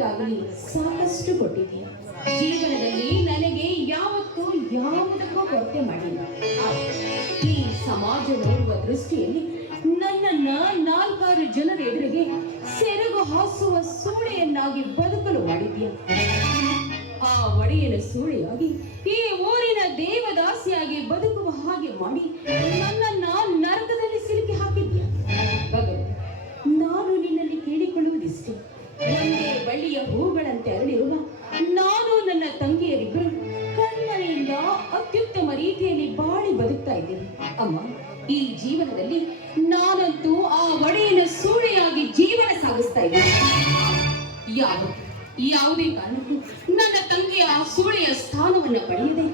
ನನಗಾಗಲಿ ಸಾಕಷ್ಟು ಕೊಟ್ಟಿದ್ದೀಯ. ಜೀವನದಲ್ಲಿ ನನಗೆ ಯಾವತ್ತೂ ಯಾವುದಕ್ಕೂ ಕೊರತೆ ಮಾಡಿಲ್ಲ. ಈ ಸಮಾಜ ನೋಡುವ ದೃಷ್ಟಿಯಲ್ಲಿ ನನ್ನನ್ನ 4-6 ಜನರ ಎದುರಿಗೆ ಸೆರಗು ಹಾಸುವ ಸೂಳೆಯನ್ನಾಗಿ ಬದುಕಲು ಮಾಡಿದ್ದೀಯ. ಆ ಒಡೆಯನ ಸೂಳೆಯಾಗಿ ಈ ಊರಿನ ದೇವದಾಸಿಯಾಗಿ ಬದುಕುವ ಹಾಗೆ ಮಾಡಿ ನನ್ನನ್ನ ನರಕದಲ್ಲಿ ಸಿಲುಕಿ ಹಾಕಿದ್ದೀಯ. ಭಗವಂತ, ನಾನು ನಿನ್ನಲ್ಲಿ ಕೇಳಿಕೊಳ್ಳುವುದಿಷ್ಟೇ. ಒಂದೇ ಬಳ್ಳಿಯ ಹೂಗಳಂತೆ ಅರಳಿರುವ ನಾನು ನನ್ನ ತಂಗಿಯರಿಬ್ಬರು ಕಣ್ಮನೆಯಿಂದ ಅತ್ಯುತ್ತಮ ರೀತಿಯಲ್ಲಿ ಬಾಳಿ ಬದುಕ್ತಾ ಇದ್ದೇನೆ. ಅಮ್ಮ, ಈ ಜೀವನದಲ್ಲಿ ನಾನಂತೂ ಆ ಒಡೆಯನ ಸೂಳೆಯಾಗಿ ಜೀವನ ಸಾಗಿಸ್ತಾ ಇದ್ದೇನೆ. ಯಾವುದೇ ಕಾರಣಕ್ಕೂ ನನ್ನ ತಂಗಿಯ ಆ ಸೂಳೆಯ ಸ್ಥಾನವನ್ನು ಪಡೆಯದೆ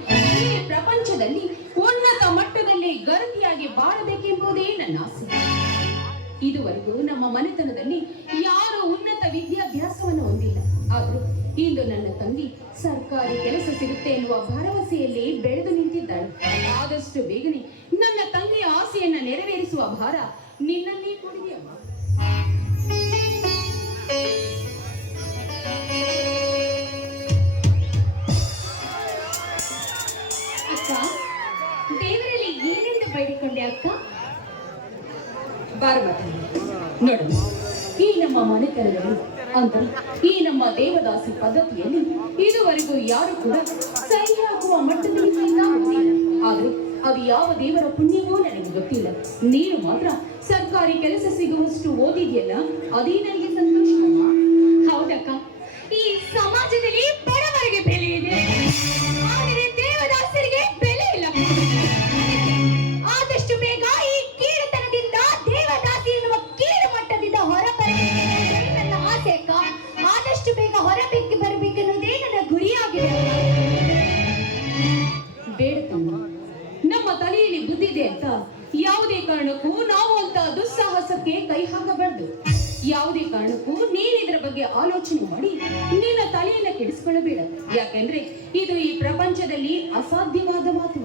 ಈ ಪ್ರಪಂಚದಲ್ಲಿ ಉನ್ನತ ಮಟ್ಟದಲ್ಲಿ ಗರತಿಯಾಗಿ ಬಾಳಬೇಕೆಂಬುದೇ ನನ್ನ ಆಸೆ. ಇದುವರೆಗೂ ನಮ್ಮ ಮನೆತನದಲ್ಲಿ ಯಾರು ಉನ್ನತ ವಿದ್ಯಾಭ್ಯಾಸವನ್ನು ಹೊಂದಿಲ್ಲ. ಆದರೂ ಇಂದು ನನ್ನ ತಂಗಿ ಸರ್ಕಾರಿ ಕೆಲಸ ಸಿಗುತ್ತೆ ಎನ್ನುವ ಭರವಸೆಯಲ್ಲಿ ಬೆಳೆದು ನಿಂತಿದ್ದಾಳೆ. ಆದಷ್ಟು ಬೇಗನೆ ನನ್ನ ತಂಗಿಯ ಆಸೆಯನ್ನ ನೆರವೇರಿಸುವ ಭಾರ ನಿನ್ನಲ್ಲಿ ಕೂಡಿದೆಯಮ್ಮ. ಅಕ್ಕ, ದೇವರಲ್ಲಿ ಏನೆಂದು ಬೇಡಿಕೊಂಡೆ ಅಕ್ಕ? ನೋಡು, ಈ ನಮ್ಮ ಮನೆತನದಲ್ಲಿ ಅಂದರೆ ಈ ನಮ್ಮ ದೇವದಾಸಿ ಪದ್ಧತಿಯಲ್ಲಿ ಇದುವರೆಗೂ ಯಾರು ಕೂಡ ಸರಿಯಾಗುವ ಮಟ್ಟದಲ್ಲಿ ಇಲ್ಲ. ಆದ್ರೆ ಅದು ಯಾವ ದೇವರ ಪುಣ್ಯವೋ ನನಗೆ ಗೊತ್ತಿಲ್ಲ. ನೀನು ಮಾತ್ರ ಸರ್ಕಾರಿ ಕೆಲಸ ಸಿಗುವಷ್ಟು ಓದಿದೆಯಲ್ಲ, ಅದೇ ನನಗೆ ಸಂತೋಷ. ಹೌದಕ್ಕ, ಈ ಸಮಾಜದಲ್ಲಿ ಬಡವರಿಗೆ ಬೆಲೆ ಇದೆ, ಆದರೆ ದೇವದಾಸರಿಗೆ ಬೆಲೆ ಇಲ್ಲ. ಆದಷ್ಟು ಬೇಗ ಈ ಕೀಳುತನದಿಂದ ದೇವದಾಸಿ ಎನ್ನುವ ಕೀಳು ಮಟ್ಟದಿಂದ ಹೊರಬರಬೇಕು ನನ್ನ ಆಸೆ ಅಕ್ಕ. ಆದಷ್ಟು ಬೇಗ ಹೊರಬೇಕು ಬರಬೇಕೆನ್ನುವುದೇ ನನ್ನ ಗುರಿಯಾಗಿದೆ. ಬೇಡ ತಮ್ಮ, ನಮ್ಮ ತಲೆಯಲ್ಲಿ ಬುದ್ಧಿದೆ ಅಂತ ಯಾವುದೇ ಕಾರಣಕ್ಕೂ ನಾವು ಅಂತ ದುಸ್ಸಾಹಸಕ್ಕೆ ಕೈ ಹಾಕಬಾರ್ದು. ಯಾವುದೇ ಕಾರಣಕ್ಕೂ ನೀನ್ ಇದರ ಬಗ್ಗೆ ಆಲೋಚನೆ ಮಾಡಿ ನಿನ್ನ ತಲೆಯನ್ನ ಕೆಡಿಸ್ಕೊಳ್ಳಬೇಡ. ಯಾಕೆಂದ್ರೆ ಇದು ಈ ಪ್ರಪಂಚದಲ್ಲಿ ಅಸಾಧ್ಯವಾದ ಮಾತು.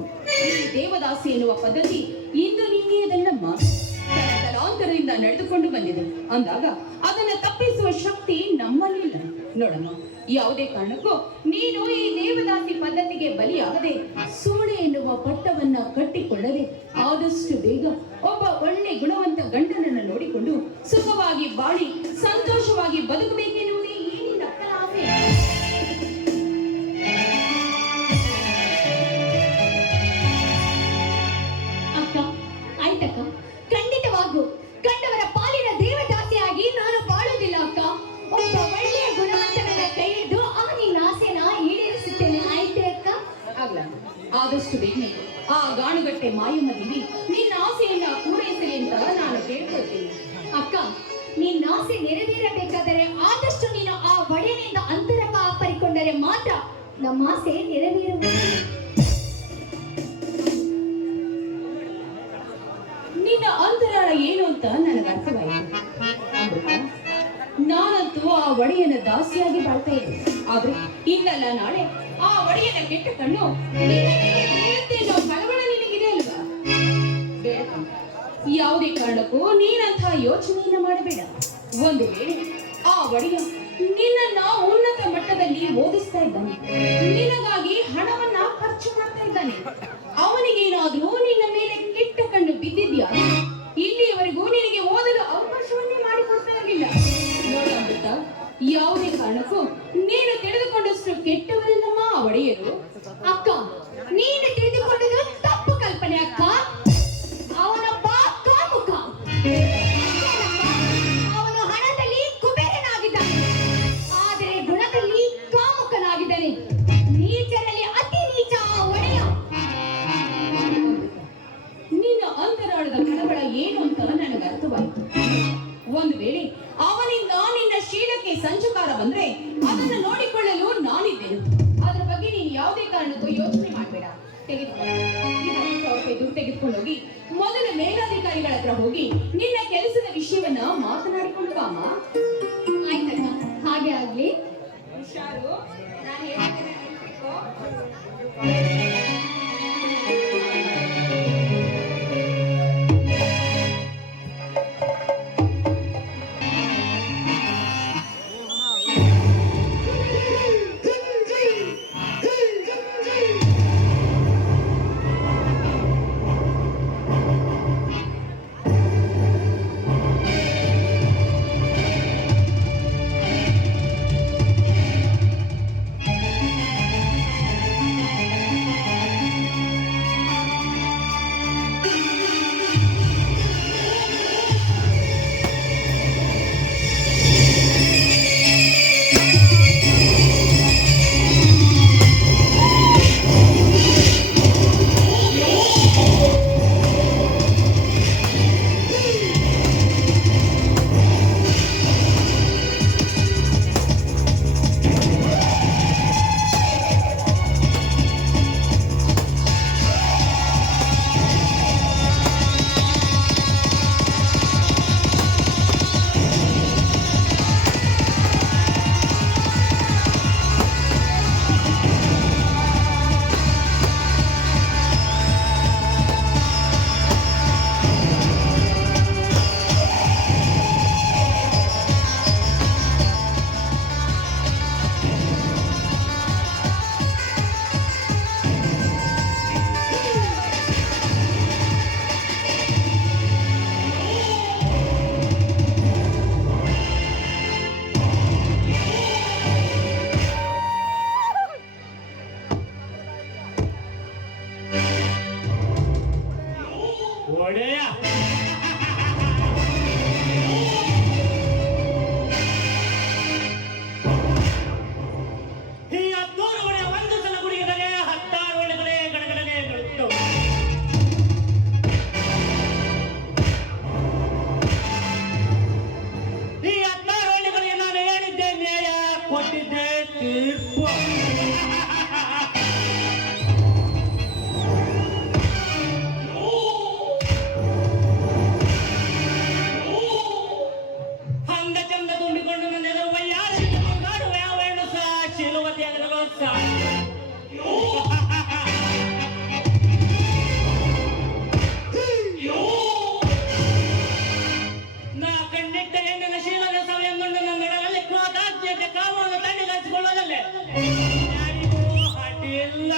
ಈ ದೇವದಾಸಿ ಎನ್ನುವ ಪದ್ಧತಿ ಇಂದು ನಿನ್ನೆಯದಲ್ಲಮ್ಮ, ತಲಾಂತರದಿಂದ ನಡೆದುಕೊಂಡು ಬಂದಿದೆ ಅಂದಾಗ ಅದನ್ನ ತಪ್ಪಿಸುವ ಶಕ್ತಿ ನಮ್ಮಲ್ಲಿಲ್ಲ. ನೋಡಮ್ಮ, ಯಾವುದೇ ಕಾರಣಕ್ಕೂ ನೀನು ಈ ದೇವದಾಸಿ ಪದ್ಧತಿಗೆ ಬಲಿಯಾಗದೆ ಸೂಳೆ ಎನ್ನುವ ಪಟ್ಟವನ್ನ ಕಟ್ಟಿಕೊಳ್ಳದೆ ಆದಷ್ಟು ಬೇಗ ಒಬ್ಬ ಒಳ್ಳೆ ಗುಣವಂತ ಗಂಡನನ್ನು ನೋಡಿಕೊಂಡು ಸುಖವಾಗಿ ಬಾಳಿ ಸಂತೋಷವಾಗಿ ಬದುಕಬೇಕೆನ್ನುವುದೇ ಏನಿಲ್ಲ ಆಸೆ. ಅಕ್ಕ, ಆಯ್ತಕ್ಕ, ಖಂಡಿತವಾಗೂ ಕಂಡವರ ಪಾಲಿನ ದೇವದಾಸಿಯಾಗಿ ನಾನು ಬಾಳುವುದಿಲ್ಲ ಅಕ್ಕ. ಒಬ್ಬ ಒಳ್ಳೆಯ ಗುಣವಂತನನ್ನ ಕೈ ಹಿಡಿದು ಆ ನಿನ್ನ ಆಸೆನ ಈಡೇರಿಸುತ್ತೇನೆ. ಆಯ್ತೆ ಅಕ್ಕ? ಆಗ್ಲ, ಆದಷ್ಟು ಬೇಗನೆ ಆ ಗಾಣುಗಟ್ಟೆ ಮಾಯಮ್ಮ ದೇವಿ ನಿನ್ನ ಆಸೆಯನ್ನ ಪೂರೈಸಲಿ ಅಂತ ನಾನು ಕೇಳ್ಕೊಳ್ತೀನಿ. ಅಕ್ಕ, ನಿನ್ನ ಆಸೆ ನೆರವೇರಬೇಕಾದರೆ ಆದಷ್ಟು ನೀನು ಆ ಒಡೆಯನಿಂದ ಅಂತರ ಕಾಪಾಡಿಕೊಂಡರೆ ಮಾತ್ರ ನಮ್ಮ ಆಸೆ ನೆರವೇರುವುದು. ನಿನ್ನ ಅಂತರಾಳ ಏನು ಅಂತ ನನಗೆ ಅರ್ಥವಾಯಿತು. ನಾನಂತೂ ಆ ಒಡೆಯನ ದಾಸಿಯಾಗಿ ಬಾಳ್ತಾ ಇದ್ದೆ. ಆದ್ರೆ ಇನ್ನಲ್ಲ ನಾಳೆ ಆ ಒಡೆಯನ ಕೆಟ್ಟ ಕಣ್ಣು ಅನ್ನೋ ಕಳವಳ ನಿನಗಿದೆ ಅಲ್ವಾ? ಬೇಡ, ಯಾವುದೇ ಕಾರಣಕ್ಕೂ ನೀನಂಥ ಯೋಚನೆಯನ್ನ ಮಾಡಬೇಡ. ಒಂದು ವೇಳೆ ಆ ಒಡೆಯ ನಿನ್ನನ್ನ ಉನ್ನತ ಮಟ್ಟದಲ್ಲಿ ಓದಿಸ್ತಾ ಇದ್ದಾನೆ, ನಿನಗಾಗಿ ಹಣವನ್ನ ಖರ್ಚು ಮಾಡ್ತಾ ಇದ್ದಾನೆ, ಅವನಿಗೇನಾದ್ರೂ ನಿನ್ನ ಮೇಲೆ ಕೆಟ್ಟ ಕಣ್ಣು ಬಿದ್ದಿದ್ಯಾ? ಇಲ್ಲಿಯವರೆಗೂ ನಿನಗೆ ಓದಲು ಅವಕಾಶವನ್ನೇ ಮಾಡಿಕೊಡ್ತಾ ಇರಲಿಲ್ಲ. ನೋಡಂತ ಯಾವುದೇ ಕಾರಣಕ್ಕೂ ನೀನು ತಿಳಿದುಕೊಂಡಷ್ಟು ಕೆಟ್ಟವರೆಲ್ಲಮ್ಮ ಆ ಒಡೆಯರು. ಅಕ್ಕ, ನೀನು ತಿಳಿದುಕೊಂಡದ್ದು ತಪ್ಪು ಕಲ್ಪನೆ ಅಕ್ಕ. ಅವನೊಬ್ಬ ಕಾಮುಕ. ಅವನು ಹಣದಲ್ಲಿ ಕುಬೇರನಾಗಿದ್ದಾನೆ, ಆದರೆ ಗುಣದಲ್ಲಿ ಕಾಮುಕನಾಗಿದ್ದಾನೆ. ನೀಚರಲ್ಲಿ ಅತಿ ನೀಚ ಆ ಒಡೆಯ. ನಿನ್ನ ಅಂತರಾಳದ ಕಳವಳ ಏನು ಅಂತ ನನಗೆ ಅರ್ಥವಾಯಿತು. ಒಂದು ವೇಳೆ ಅವನಿಂದ ನಿನ್ನ ಶೀಲಕ್ಕೆ ಸಂಚಕಾರ ಬಂದ್ರೆ ಅದನ್ನು ನೋಡಿಕೊಳ್ಳಲು ನಾನಿದ್ದೇನೆ. ಅದರ ಬಗ್ಗೆ ನೀನು ಯಾವುದೇ ಕಾರಣಕ್ಕೂ ಯೋಚನೆ ಮಾಡಬೇಡ. ₹10,000 ದುಡ್ಡು ತೆಗೆದುಕೊಂಡು ಹೋಗಿ ಮೊದಲು ಮೇಲಾಧಿಕಾರಿಗಳ ಹತ್ರ ಹೋಗಿ ನಿನ್ನ ಕೆಲಸದ ವಿಷಯವನ್ನ ಮಾತನಾಡಿಕೊಂಡು ಬಾಮ. ಆಯ್ತಕ್ಕ, ಹಾಗೆ ಆಗ್ಲಿ. ಹುಷಾರು, ನಾನು ಹೇಳಿದ್ದೇನೆ ನೆನಪಿಟ್ಕೋ. ಕೊಟ್ಟಿದ್ದೆ ತೀರ್ಪು. ಹಂಗ ಚಂದ ತುಂಬಿಕೊಂಡು ಬಂದಿರೋ ವಯ್ಯಾರಿ ಮಾಡುವ ಯಾವ ಹೆಣ್ಣು ಸಾಕ್ಷಿಲುವತಿ ಅದರ ನಾ ಕಂಡಿದ್ದ ಹೆಣ್ಣಿನ ಶೀಲದ ಸಭೆಯನ್ನುಂಡು ನನ್ನೊಡನಲ್ಲಿ ಕ್ರೋಧಾಜ್ಞತೆ ಕಾಮವನ್ನು ತಣ್ಣಗಾಚಿಕೊಳ್ಳೋದಲ್ಲೇ ಯಾರಿಗೂ ಅಡ್ಡಿಯಿಲ್ಲ.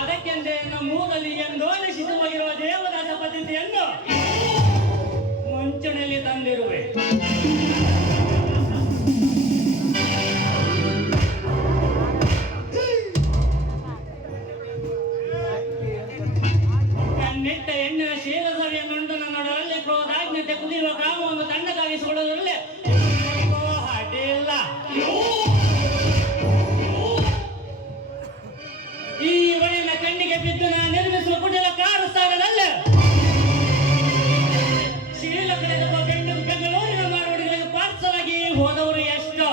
ಅದಕ್ಕೆಂದೇ ನಮ್ಮೂರಲ್ಲಿ ಎಂದೋ ನಶಿತವಾಗಿರುವ ದೇವದಾಸ ಪದ್ಧತಿಯನ್ನು ಮುಂಚೂಣಿಯಲ್ಲಿ ತಂದಿರುವೆ. ಕಣ್ಣಿಟ್ಟ ಹೆಣ್ಣಿನ ಶೀಲ ಸಭೆಯನ್ನುಂಟು ನನ್ನೊಡರಲ್ಲಿ ಕ್ರೋಧಾಜ್ಞತೆ ಕುದಿಯುವ ಕಾಮವನ್ನು ತಣ್ಣಗಾಗಿಸಿಕೊಳ್ಳುವುದರಲ್ಲೇ ಅಡ್ಡಿಯಿಲ್ಲ. ಈ ಒಳ್ಳೆಯ ಕಣ್ಣಿಗೆ ಬಿದ್ದು ನಾ ನಿರ್ಮಿಸುವ ಕುಟಿಲ ಕಾರಸ್ಥಾನದಲ್ಲಿ ಶೀಲ ಕಡೆದ ಬೆಂಗಳೂರಿನ ಮಾರುಡಿಗಳಿಗೆ ಪಾರ್ಸಲಾಗಿ ಹೋದವರು ಎಷ್ಟು,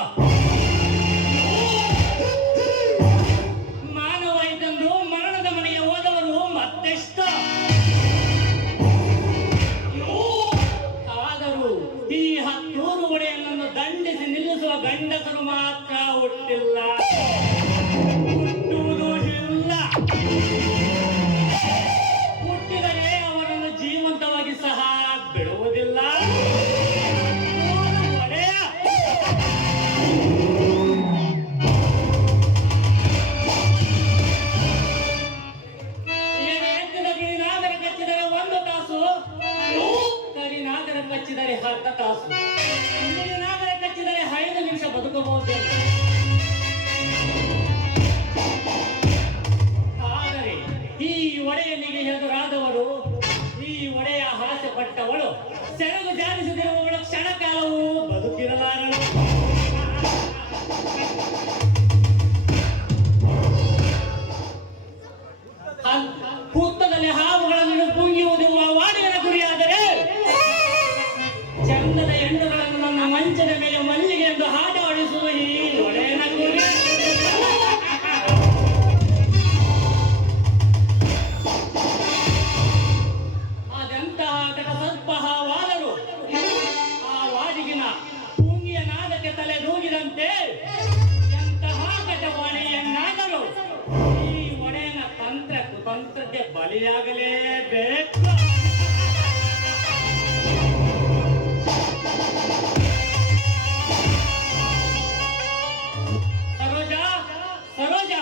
ಮಾನವ ಇದ್ದಂದು ಮರಣದ ಮನೆಗೆ ಹೋದವರು ಮತ್ತೆಷ್ಟು. ಆದರೂ ಈ ಹತ್ತೂರು ಒಡೆಯನನ್ನು ದಂಡಿಸಿ ನಿಲ್ಲಿಸುವ ಗಂಡಸರು ಮಾತ್ರ ಹುಟ್ಟಿಲ್ಲ, ಹುಟ್ಟುವುದೂ ಇಲ್ಲ. ಹುಟ್ಟಿದರೆ ಅವರನ್ನು ಜೀವಂತವಾಗಿ ಸಹ ಬಿಡುವುದಿಲ್ಲ. ಒಡೆಯ ಎತ್ತಿದ ಬಿಳಿನಾಗರ ಕಚ್ಚಿದರೆ 1 ತಾಸು, ಕರಿನಾಗರ ಕಚ್ಚಿದರೆ ಅರ್ಧ ತಾಸು, ಬಿಳಿನಾಗರ ಕಚ್ಚಿದರೆ 5 ನಿಮಿಷ ಬದುಕಬಹುದು. ಆದರೆ ಈ ಒಡೆಯನಿಗೆ ಎದುರಾದವರು, ಈ ಒಡೆಯ ಆಸೆ ಪಟ್ಟವಳು, ಸೆರಗು ಜಾರಿಸದಿರುವವಳು ಕ್ಷಣ ಕಾಲವೂ ಬದುಕಿರಲಾರಳು. ಹುತ್ತದಲ್ಲಿ ಹಾವುಗಳನ್ನು ಪುಂಗಿಯುವುದಿರುವ ವಾಡಿಗನ ಗುರಿಯಾದರೆ ಚಂದದ ಹೆಣ್ಣುಗಳನ್ನು ನನ್ನ ಮಂಚದ ಮೇಲೆ ಮಲ್ಲಿಗೆ ಎಂದು ಹಾಡ ಹೊಡಿಸುವ ಈ ಒಡೆಯನ ಗುರಿ. ಅದೆಂತಹ ಕಟಸರ್ಪ ಹಾವಾದರೂ ಆ ವಾಡಿಗಿನ ಪುಂಗಿಯ ನಾದಕ್ಕೆ ತಲೆ ದೂಗಿದಂತೆ ಎಂತಹ ಕಟವಾಣಿಯನ್ನಾದರೂ ಈ ಒಡೆಯನ ತಂತ್ರ ಕುತಂತ್ರಕ್ಕೆ ಬಲಿಯಾಗಲೇಬೇಕು. ಸರೋಜ, ಸರೋಜ,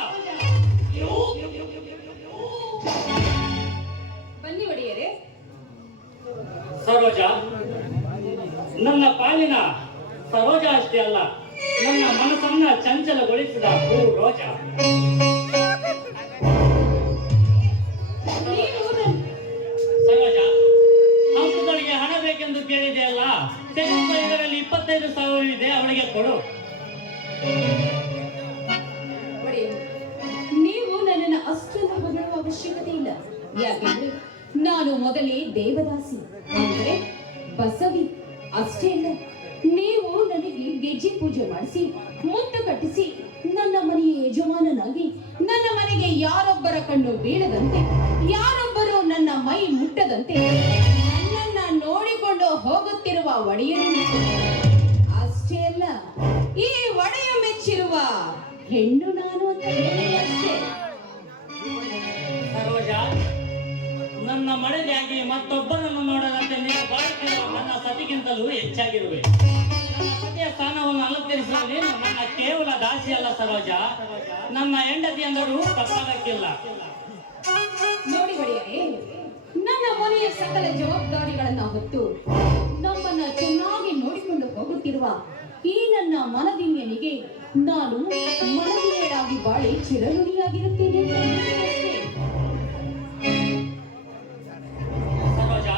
ಬನ್ನಿ ಒಡೆಯರೇ. ಸರೋಜ, ನನ್ನ ಪಾಲಿನ ಸರೋಜ ಅಷ್ಟೇ ಅಲ್ಲ, ನನ್ನ ಮನಸ್ಸನ್ನ ಚಂಚಲಗೊಳಿಸಿದ ಹೂ ರೋಜ. ನೀವು ನನ್ನ- ಸರೋಜ, ಹಂಪುಗಳಿಗೆ ಹಣ ಬೇಕೆಂದು ಕೇಳಿದೆಯಲ್ಲ, ತೆಗೆದುಕೋ, ಇದರಲ್ಲಿ 25,000 ಇದೆ, ಅವಳಿಗೆ ಕೊಡು. ಒಡೆಯರೇ, ನೀವು ನನ್ನನ್ನು ಅಷ್ಟೊಂದು ಹೊಗಳುವ ಅವಶ್ಯಕತೆ ಇಲ್ಲ. ಯಾಕೆಂದ್ರೆ ನಾನು ಮೊದಲೇ ದೇವದಾಸಿ, ಅಂದ್ರೆ ಬಸವಿ. ಅಷ್ಟೇ ಅಲ್ಲ, ನೀವು ನನಗೆ ಗೆಜ್ಜೆ ಪೂಜೆ ಮಾಡಿಸಿ ಮುತ್ತು ಕಟ್ಟಿಸಿ ನನ್ನ ಮನೆಯ ಯಜಮಾನನಾಗಿ ನನ್ನ ಮನೆಗೆ ಯಾರೊಬ್ಬರ ಕಣ್ಣು ಬೀಳದಂತೆ, ಯಾರೊಬ್ಬರು ನನ್ನ ಮೈ ಮುಟ್ಟದಂತೆ ನನ್ನನ್ನ ನೋಡಿಕೊಂಡು ಹೋಗುತ್ತಿರುವ ಒಡೆಯರು. ಅಷ್ಟೇ ಅಲ್ಲ, ಈ ಒಡೆಯ ಮೆಚ್ಚಿರುವ ಹೆಣ್ಣು ನಾನು ಅಂತ ಹೇಳಿ ಅಷ್ಟೇ. ಸರೋಜ, ನನ್ನ ಮಳೆಗಾಗಿ ಮತ್ತೊಬ್ಬರನ್ನು ನೋಡದಂತೆ ನೀನು ಬಾಳುತ್ತಿರುವ ನನ್ನ ಸತಿಗಿಂತಲೂ ಹೆಚ್ಚಾಗಿರುವೆ. ನನ್ನ ಸತಿಯ ಸ್ಥಾನವನ್ನು ಅಲಂಕರಿಸುವ ನೀನು ನನ್ನ ಕೇವಲ ದಾಸಿ ಅಲ್ಲ ಸರೋಜ, ನನ್ನ ಹೆಂಡತಿ ಎಂದರೂ ತಪ್ಪಾಗಕ್ಕಿಲ್ಲ. ನೋಡಿ ಒಡೆಯರೇ, ನನ್ನ ಮನೆಯ ಸಕಲ ಜವಾಬ್ದಾರಿಗಳನ್ನ ಹೊತ್ತು ನಮ್ಮನ್ನ ಚೆನ್ನಾಗಿ ನೋಡಿಕೊಂಡು ಹೋಗುತ್ತಿರುವ ಈ ನನ್ನ ಮನದಿನ್ಯನಿಗೆ ನಾನು ಮನದಿನ್ಯರಾಗಿ ಬಾಳಿ ಚಿರಋಣಿಯಾಗಿರುತ್ತೇನೆ. ಅಷ್ಟೇ. ಸರೋಜ,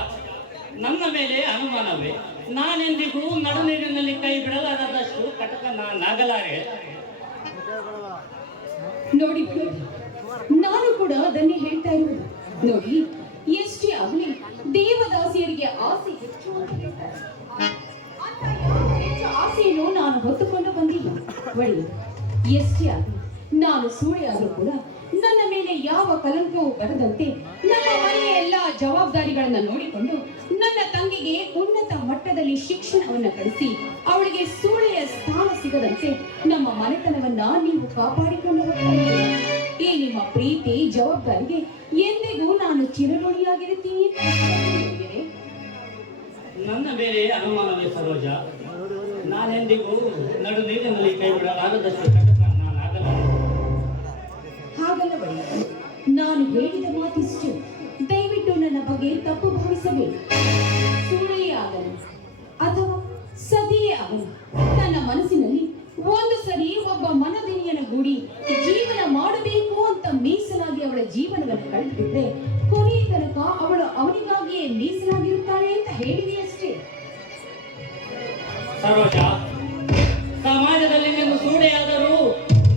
ನನ್ನ ಮೇಲೆ ಅನುಮಾನವೇ? ನಾನೆಂದಿಗೂ ನಡುನೀರಿನಲ್ಲಿ ಕೈ ಬಿಡಲಾರದಷ್ಟು ಕಟಕ ನಾಗಲಾರೆ. ನೋಡಿ, ನಾನು ಕೂಡ ಅದನ್ನೇ ಹೇಳ್ತಾ ಇರುವುದು. ನೋಡಿ, ಎಷ್ಟೇ ಆಗಲಿ ದೇವದಾಸಿಯರಿಗೆ ಆಸೆ ಹೆಚ್ಚು ಅಂತ ಹೇಳ್ತಾರೆ. ಅಂತ ಯಾವ ಹೆಚ್ಚು ಆಸೆಯನ್ನು ನಾನು ಹೊತ್ತುಕೊಂಡು ಬಂದಿಲ್ಲ. ಒಳ್ಳೆಯದು. ಎಷ್ಟೇ ಆಗಲಿ ನಾನು ಸೂಳೆಯಾದರೂ ಕೂಡ ನನ್ನ ಮೇಲೆ ಯಾವ ಕಲಂಕವೂ ಬರದಂತೆ ನನ್ನ ಮನೆಯ ಎಲ್ಲ ಜವಾಬ್ದಾರಿಗಳನ್ನ ನೋಡಿಕೊಂಡು ನನ್ನ ತಂಗಿಗೆ ಉನ್ನತ ಮಟ್ಟದಲ್ಲಿ ಶಿಕ್ಷಣವನ್ನ ಕಳಿಸಿ ಅವಳಿಗೆ ಸೂಳೆಯ ಸ್ಥಾನ ಸಿಗದಂತೆ ನಮ್ಮ ಮನೆತನವನ್ನ ನೀವು ಕಾಪಾಡಿಕೊಂಡು ಹೋಗ್ತಾರೆ. ಈ ನಿಮ್ಮ ಪ್ರೀತಿ ಜವಾಬ್ದಾರಿಗೆ ಎಂದಿಗೂ ನಾನು ಚಿರಋಣಿಯಾಗಿರುತ್ತೀನಿ. ನನ್ನ ಮೇಲೆ ಅನುಮಾನವೇ ಸರೋಜ. ನಾನೆಂದಿಗೂ ನಡು ನೀರಿನಲ್ಲಿ ಕೈ ಬಿಡಲಾಗದಷ್ಟು ಕಟಕ ನಾನಾಗಲ್ಲ. ಹಾಗಲ್ಲ ಬಳಿ, ನಾನು ಹೇಳಿದ ಮಾತಿಷ್ಟು. ದಯವಿಟ್ಟು ನನ್ನ ಬಗ್ಗೆ ತಪ್ಪು ಭಾವಿಸಬೇಕು. ಸೂಳೆಯೇ ಆಗಲಿ ಅಥವಾ ಸತಿಯೇ ಆಗಲಿ, ನನ್ನ ಮನಸ್ಸಿನಲ್ಲಿ ಒಂದು ಸರಿ ಒಬ್ಬ ಮನದಿನಿಯನ ಗೂಡಿ ಜೀವನ ಮಾಡಬೇಕು ಅಂತ ಮೀಸಲಾಗಿ ಅವಳ ಜೀವನವನ್ನು ಕಳೆದುಬಿಟ್ರೆ ಕೊನೆಯ ತನಕ ಅವಳು ಅವನಿಗಾಗಿಯೇ ಮೀಸಲಾಗಿರುತ್ತಾಳೆ ಅಂತ ಹೇಳಿದೆಯಷ್ಟೇ. ಸರೋಜ, ಸಮಾಜದಲ್ಲಿ ನೀನು ಸೂಳೆಯಾದರೂ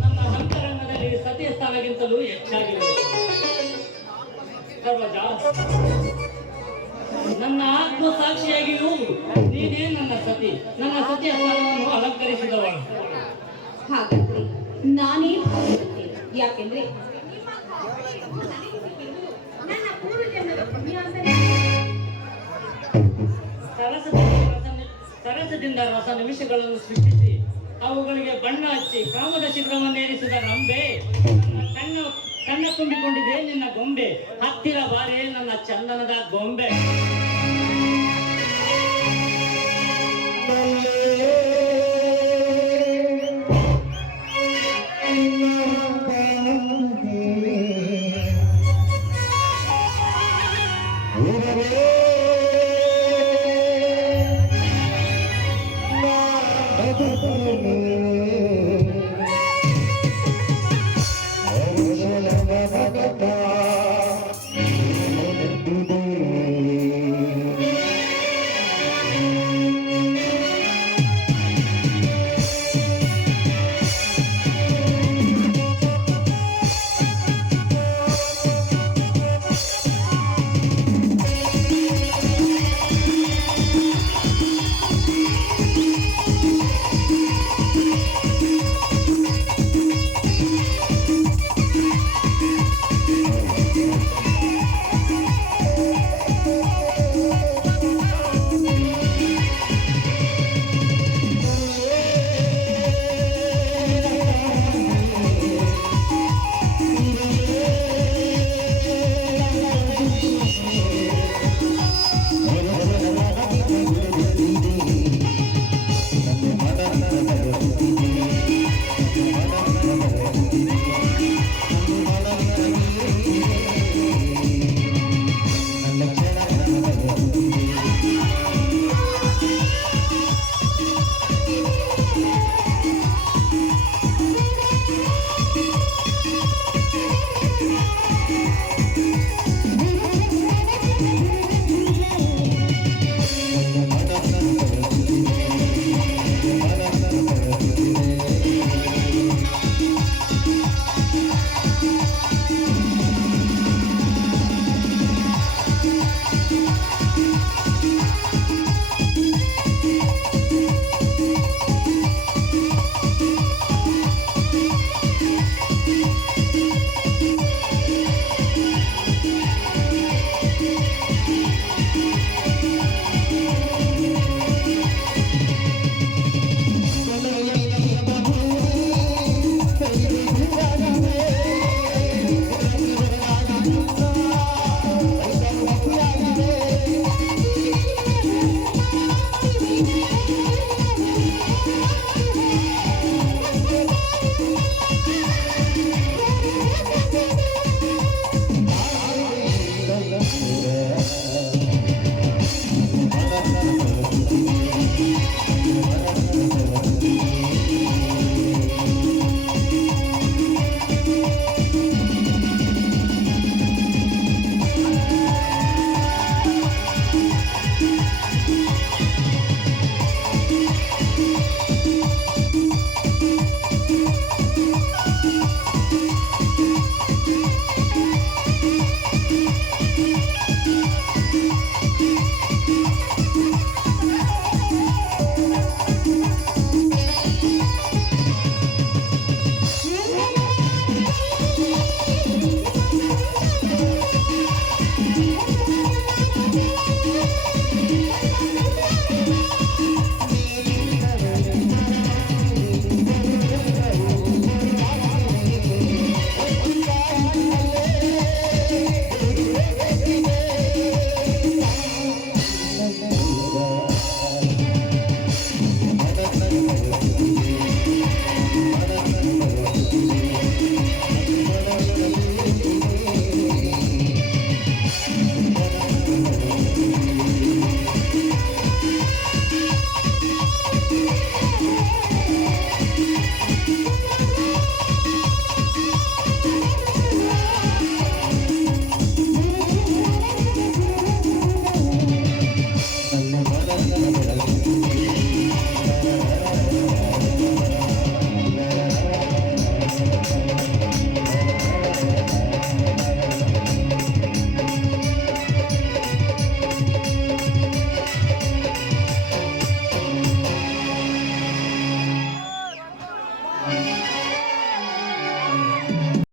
ನಮ್ಮ ಅಂತರಂಗದಲ್ಲಿ ಸತಿಯ ಸ್ಥಾನಕ್ಕಿಂತಲೂ ಹೆಚ್ಚಾಗಿರಬೇಕು. ಸರೋಜ, ನನ್ನ ಆತ್ಮಸಾಕ್ಷಿಯಾಗಿಯೂ ನೀನೇ ನನ್ನ ಸತಿಯ ಸ್ಥಾನವನ್ನು ಅಲಂಕರಿಸಿದವಳು. ಹಾಗಾದ್ರೆ ನಾನೇ ಭಾವಿಸುತ್ತೇನೆ. ಯಾಕೆಂದ್ರೆ ನನ್ನ ಪೂರ್ವಜನ್ಮದ ಪುಣ್ಯ ಅಂತಾನೆ. ಸರಸದಿಂದ ರಸ ನಿಮಿಷಗಳನ್ನು ಸೃಷ್ಟಿಸಿ ಅವುಗಳಿಗೆ ಬಣ್ಣ ಹಚ್ಚಿ ಕಾಮದ ಶಿಖರವನ್ನೇರಿಸಿದ ರಂಬೆ, ನನ್ನ ಕಣ್ಣ ತುಂಬಿಕೊಂಡಿದೆ ನಿನ್ನ ಗೊಂಬೆ. ಹತ್ತಿರ ಬಾರೆ ನನ್ನ ಚಂದನದ ಗೊಂಬೆ.